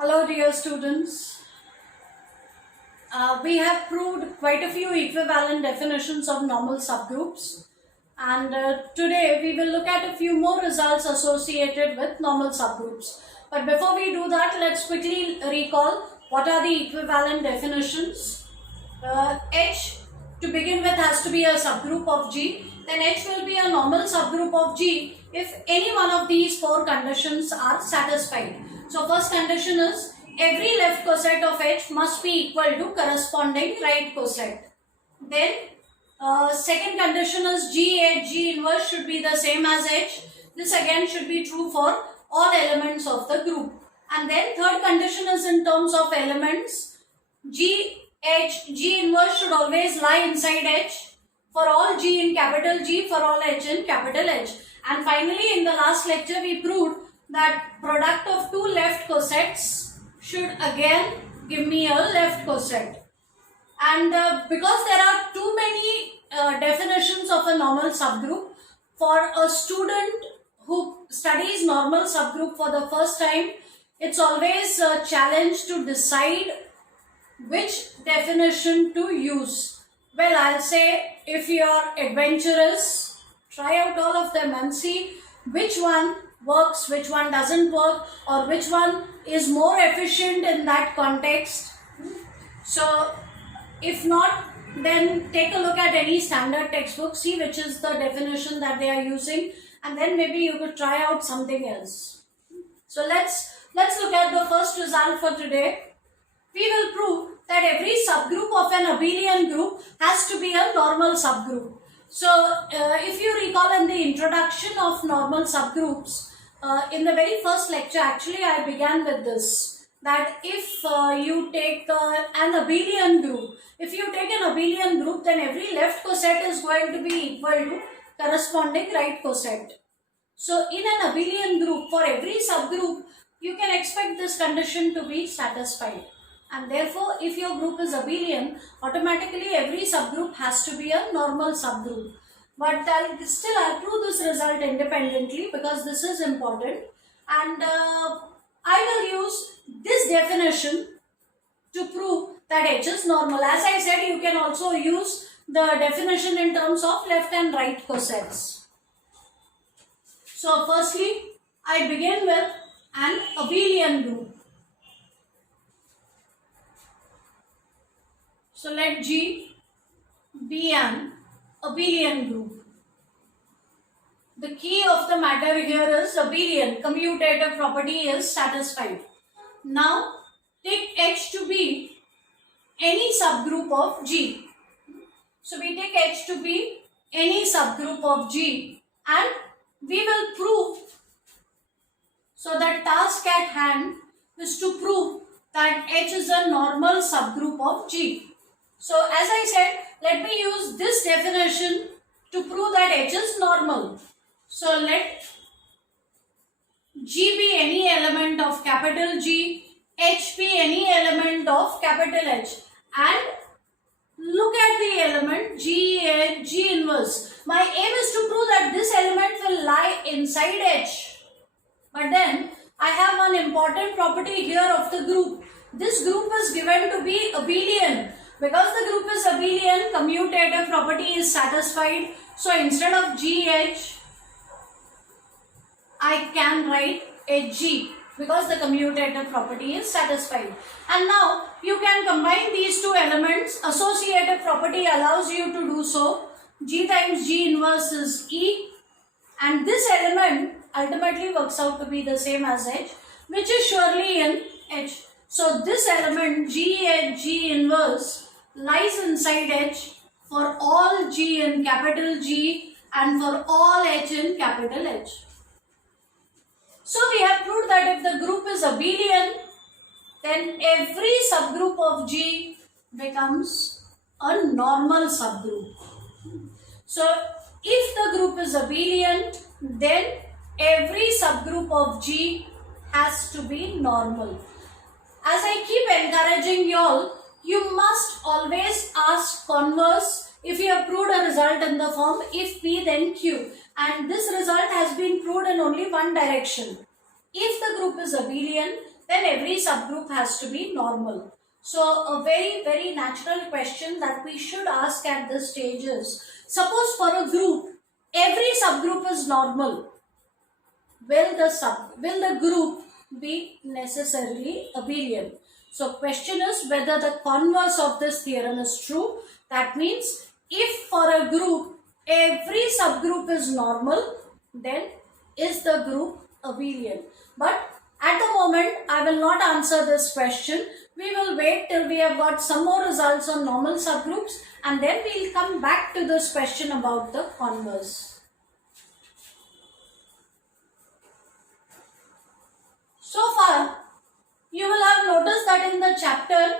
Hello dear students. We have proved quite a few equivalent definitions of normal subgroups, and today we will look at a few more results associated with normal subgroups. But before we do that, let's quickly recall what are the equivalent definitions. H to begin with has to be a subgroup of G. Then H will be a normal subgroup of G if any one of these four conditions are satisfied. So first condition is every left coset of H must be equal to corresponding right coset. Then second condition is G inverse should be the same as H. This again should be true for all elements of the group. And then third condition is in terms of elements. G inverse should always lie inside H for all G in capital G, for all H in capital H. And finally, in the last lecture, we proved that product of two left cosets should again give me a left coset. And because there are too many definitions of a normal subgroup, for a student who studies normal subgroup for the first time, it's always a challenge to decide which definition to use. Well, I'll say if you're adventurous, try out all of them and see which one works, which one doesn't work, or which one is more efficient in that context. So if not, then take a look at any standard textbook, see which is the definition that they are using, and then maybe you could try out something else. So let's look at the first result for today. We will prove that every subgroup of an abelian group has to be a normal subgroup. So if you recall in the introduction of normal subgroups, in the very first lecture, actually I began with this, that if you take an abelian group, then every left coset is going to be equal to corresponding right coset. So in an abelian group, for every subgroup, you can expect this condition to be satisfied. And therefore, if your group is abelian, automatically every subgroup has to be a normal subgroup. But I'll prove this result independently because this is important. And I will use this definition to prove that H is normal. As I said, you can also use the definition in terms of left and right cosets. So firstly, I begin with an abelian group. So let G be an abelian group. The key of the matter here is abelian, commutative property is satisfied. Now take H to be any subgroup of G. So we take H to be any subgroup of G and we will prove, so the task at hand is to prove that H is a normal subgroup of G. So as I said, let me use this definition to prove that H is normal. So let G be any element of capital G, H be any element of capital H, and look at the element G inverse. My aim is to prove that this element will lie inside H. But then I have one important property here of the group. This group is given to be abelian. Because the group is abelian, commutative property is satisfied. So instead of GH, I can write HG because the commutative property is satisfied. And now you can combine these two elements. Associative property allows you to do so. G times G inverse is E. And this element ultimately works out to be the same as H, which is surely in H. So this element G inverse lies inside H for all G in capital G and for all H in capital H. So we have proved that if the group is abelian, then every subgroup of G becomes a normal subgroup. So if the group is abelian, then every subgroup of G has to be normal. As I keep encouraging you all, you must always ask converse if you have proved a result in the form if P then Q. And this result has been proved in only one direction. If the group is abelian, then every subgroup has to be normal. So a very, very natural question that we should ask at this stage is, suppose for a group, every subgroup is normal. Will the group be necessarily abelian? So question is whether the converse of this theorem is true. That means if for a group every subgroup is normal, then is the group abelian? But at the moment I will not answer this question. We will wait till we have got some more results on normal subgroups, and then we will come back to this question about the converse. So far, you will have noticed that in the chapter,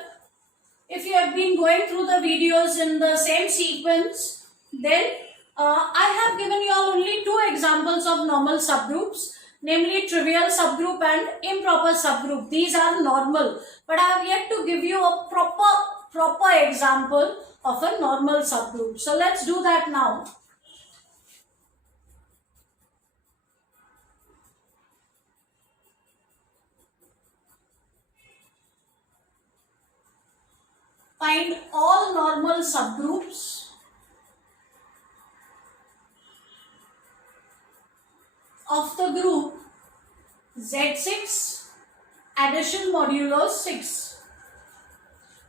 if you have been going through the videos in the same sequence, then I have given you all only two examples of normal subgroups, namely trivial subgroup and improper subgroup. These are normal, but I have yet to give you a proper example of a normal subgroup. So let's do that now. Find all normal subgroups of the group Z6 addition modulo 6.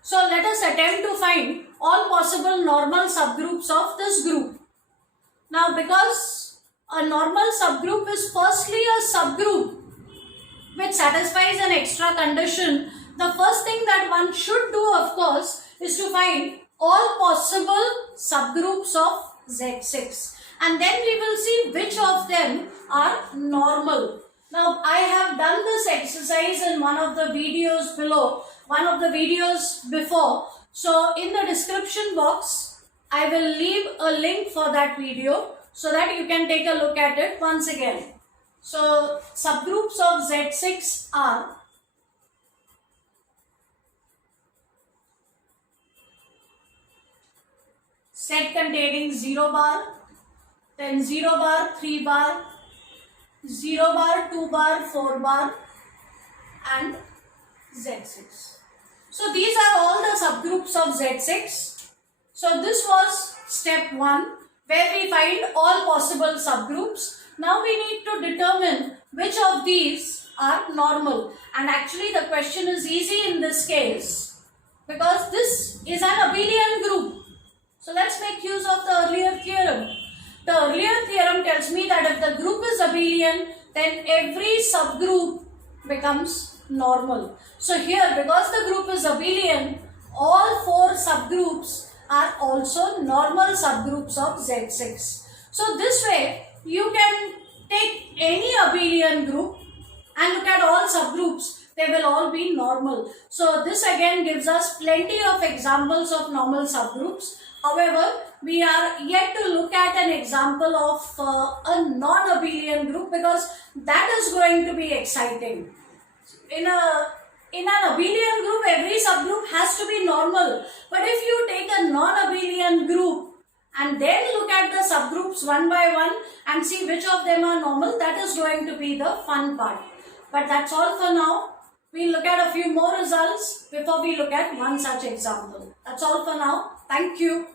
So let us attempt to find all possible normal subgroups of this group. Now, because a normal subgroup is firstly a subgroup which satisfies an extra condition, the first thing that one should do, of course, is to find all possible subgroups of Z6. And then we will see which of them are normal. Now, I have done this exercise in one of the videos below, one of the videos before. So, in the description box, I will leave a link for that video so that you can take a look at it once again. So, subgroups of Z6 are set containing 0 bar, then 0 bar, 3 bar, 0 bar, 2 bar, 4 bar and Z6. So these are all the subgroups of Z6. So this was step 1 where we find all possible subgroups. Now we need to determine which of these are normal, and actually the question is easy in this case because this is an abelian group. So let's make use of the earlier theorem. The earlier theorem tells me that if the group is abelian, then every subgroup becomes normal. So here, because the group is abelian, all 4 subgroups are also normal subgroups of Z6. So this way, you can take any abelian group and look at all subgroups. They will all be normal. So this again gives us plenty of examples of normal subgroups. However, we are yet to look at an example of a non-abelian group because that is going to be exciting. In an abelian group, every subgroup has to be normal. But if you take a non-abelian group and then look at the subgroups one by one and see which of them are normal, that is going to be the fun part. But that's all for now. We'll look at a few more results before we look at one such example. That's all for now. Thank you.